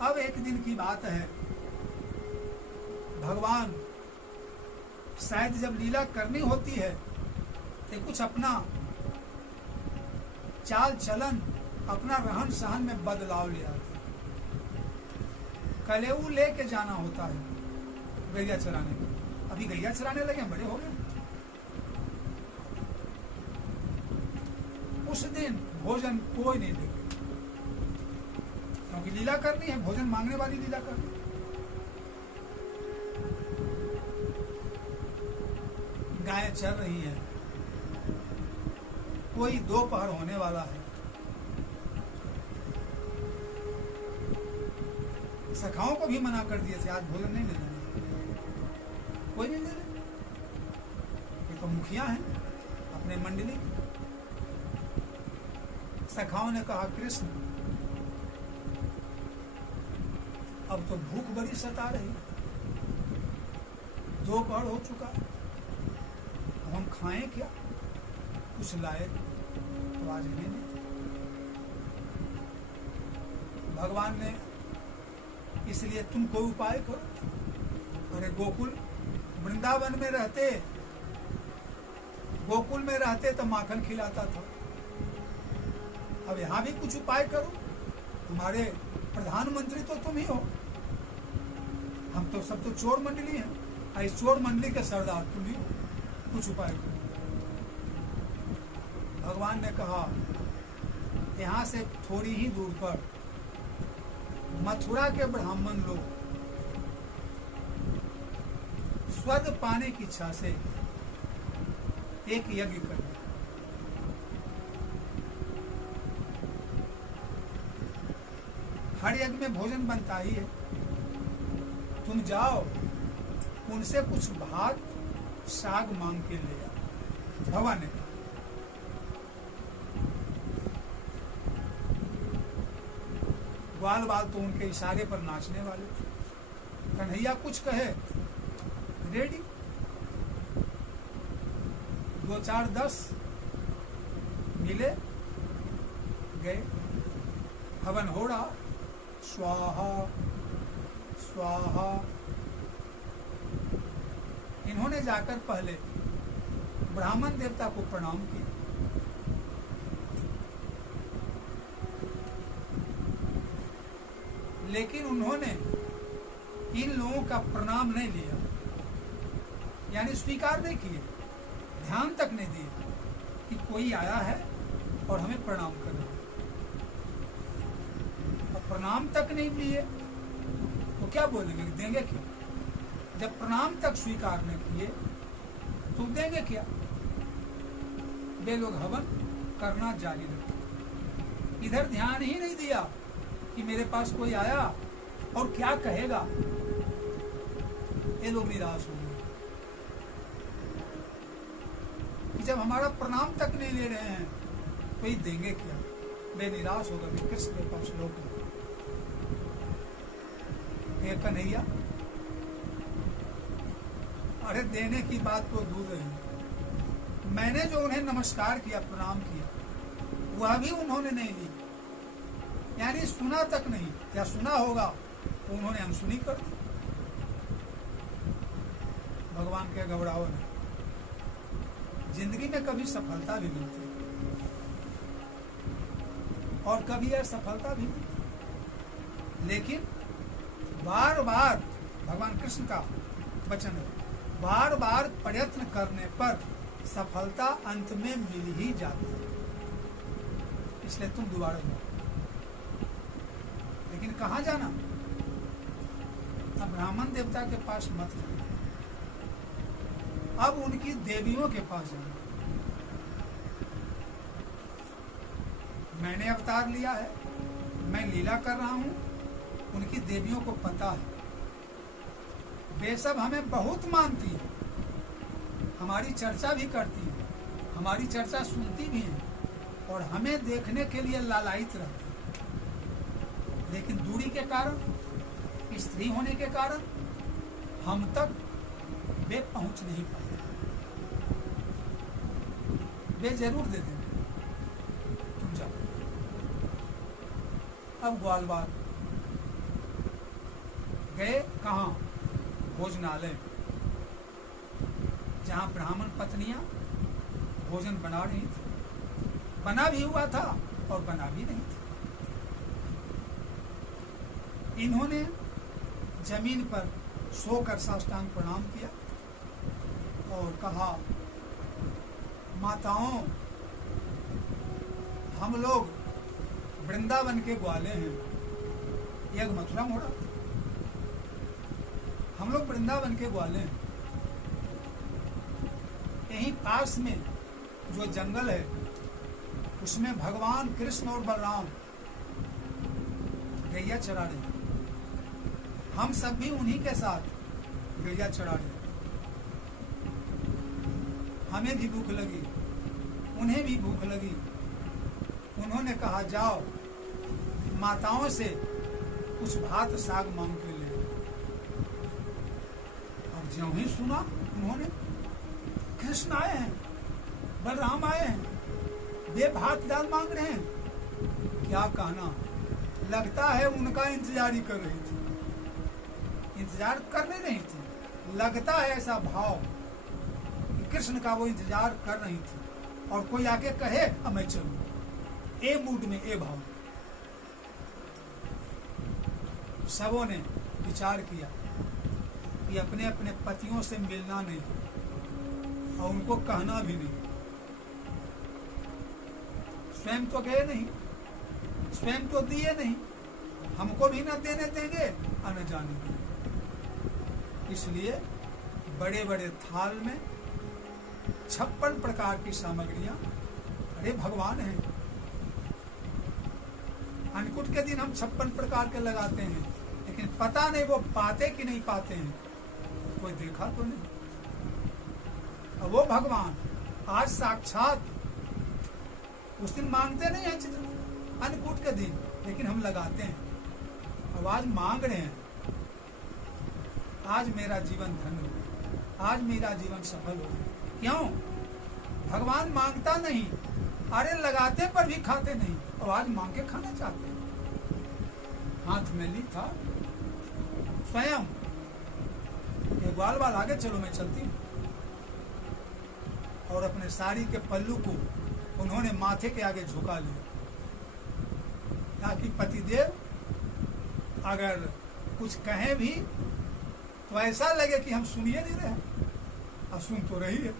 अब एक दिन की बात है, भगवान शायद जब लीला करनी होती है तो कुछ अपना चाल चलन, अपना रहन सहन में बदलाव ले आते। कलेऊ लेके जाना होता है गैया चराने में। अभी गैया चराने लगे, बड़े हो गए। उस दिन भोजन कोई नहीं देगा, क्योंकि लीला करनी है, भोजन मांगने वाली लीला करनी है। गाय चल रही है, कोई दोपहर होने वाला है। सखाओं को भी मना कर दिए थे, आज भोजन नहीं लेना, कोई नहीं ले रहे। ये तो मुखिया हैं अपने मंडली के। सखाओं ने कहा, कृष्ण अब तो भूख बड़ी सता रही, दोपहर हो चुका है, अब हम खाएं क्या? कुछ लाए तो आज नहीं। भगवान ने इसलिए तुम कोई उपाय करो। अरे गोकुल वृंदावन में रहते, गोकुल में रहते तो माखन खिलाता था, अब यहाँ भी कुछ उपाय करो। तुम्हारे प्रधानमंत्री तो तुम ही हो, हम तो सब तो चोर मंडली हैं, इस चोर मंडली के सरदार तुम ही हो, कुछ उपाय करो। भगवान ने कहा, यहाँ से थोड़ी ही दूर पर मथुरा के ब्राह्मण लोग स्वर्ग पाने की इच्छा से एक यज्ञ कर रहे। हर यज्ञ में भोजन बनता ही है, तुम जाओ उनसे कुछ भात साग मांग के ले आओ। भगवान ने कहा। ग्वाल बाल तो उनके इशारे पर नाचने वाले थे। कन्हैया कुछ कहे, रेडी। 2 4 10 मिले, गए, हवन हो रहा, स्वाहा स्वाहा। इन्होंने जाकर पहले ब्राह्मण देवता को प्रणाम किया। लेकिन उन्होंने इन लोगों का प्रणाम नहीं लिया, यानी स्वीकार नहीं किए, ध्यान तक नहीं दिए कि कोई आया है और हमें प्रणाम कर रहा है। और प्रणाम तक नहीं लिए तो क्या बोलेंगे, देंगे क्या? जब प्रणाम तक स्वीकार नहीं किए तो देंगे क्या? वे लोग हवन करना जारी रखे, इधर ध्यान ही नहीं दिया कि मेरे पास कोई आया और क्या कहेगा। ये लोग निराश हो गए कि जब हमारा प्रणाम तक नहीं ले रहे हैं तो ये देंगे क्या? वे निराश हो गए, किसके पास लोग। ये कन्हैया, अरे देने की बात तो दूर रही, मैंने जो उन्हें नमस्कार किया, प्रणाम किया, वह भी उन्होंने नहीं ली, यानी सुना तक नहीं। क्या सुना होगा तो उन्होंने अनसुनी कर दी। भगवान के घबराओ नहीं, जिंदगी में कभी सफलता भी मिलती और कभी असफलता भी मिलती, लेकिन बार बार भगवान कृष्ण का वचन है, बार बार प्रयत्न करने पर सफलता अंत में मिल ही जाती है। इसलिए तुम दोबारा जाओ, लेकिन कहाँ जाना? अब ब्राह्मण देवता के पास मत जाना, अब उनकी देवियों के पास जाना। मैंने अवतार लिया है, मैं लीला कर रहा हूं, उनकी देवियों को पता है, वे सब हमें बहुत मानती है, हमारी चर्चा भी करती है, हमारी चर्चा सुनती भी है और हमें देखने के लिए लालायित रहती है। लेकिन दूरी के कारण, स्त्री होने के कारण हम तक वे पहुंच नहीं पाते। वे जरूर दे देंगे, तुम जाओ। अब ग्वाल बाल गए कहाँ? भोजनालय, जहाँ ब्राह्मण पत्नियां भोजन बना रही थी। बना भी हुआ था और बना भी नहीं था। इन्होंने जमीन पर सोकर साष्टांग प्रणाम किया और कहा, माताओं, हम लोग वृंदावन के ग्वाले हैं। यह मथुरा मोड़ा था। हम लोग वृंदावन के ग्वाले हैं। यहीं पास में जो जंगल है उसमें भगवान कृष्ण और बलराम गैया चरा रहे। हम सब भी उन्हीं के साथ गैया चरा रहे। हमें भी भूख लगी, उन्हें भी भूख लगी। उन्होंने कहा, जाओ माताओं से कुछ भात साग मांग के ले। और ज्यों ही सुना उन्होंने, कृष्ण आए हैं, बलराम आए हैं, वे भात दाल मांग रहे हैं। क्या कहना, लगता है उनका इंतजार ही कर रही थी। इंतजार करने नहीं थी, लगता है ऐसा भाव कि कृष्ण का वो इंतजार कर रही थी। और कोई आके कहे अब मैं चलूं, ए मूड में, ए भाव। सबों ने विचार किया कि अपने अपने पतियों से मिलना नहीं और उनको कहना भी नहीं। स्वयं तो गए नहीं, स्वयं तो दिए नहीं, हमको भी न देने देंगे और न जाने देंगे। इसलिए बड़े बड़े थाल में 56 प्रकार की सामग्रियां, अरे भगवान हैं। अन्नकूट के दिन हम 56 प्रकार के लगाते हैं, लेकिन पता नहीं वो पाते कि नहीं पाते हैं, कोई देखा तो नहीं। और वो भगवान आज साक्षात, उस दिन मांगते नहीं हैं चित्र अन्नकूट के दिन, लेकिन हम लगाते हैं। अब आज मांग रहे हैं, आज मेरा जीवन धन्य हो, आज मेरा जीवन सफल हो। क्यों? भगवान मांगता नहीं, अरे लगाते पर भी खाते नहीं, और आज मांग के खाना चाहते हैं। हाथ में ली था स्वयं, ये ग्वाल वाल आगे चलो मैं चलती हूँ। और अपने साड़ी के पल्लू को उन्होंने माथे के आगे झुका लिया, ताकि पतिदेव अगर कुछ कहें भी तो ऐसा लगे कि हम सुनिए नहीं रहे, और सुन तो रही है।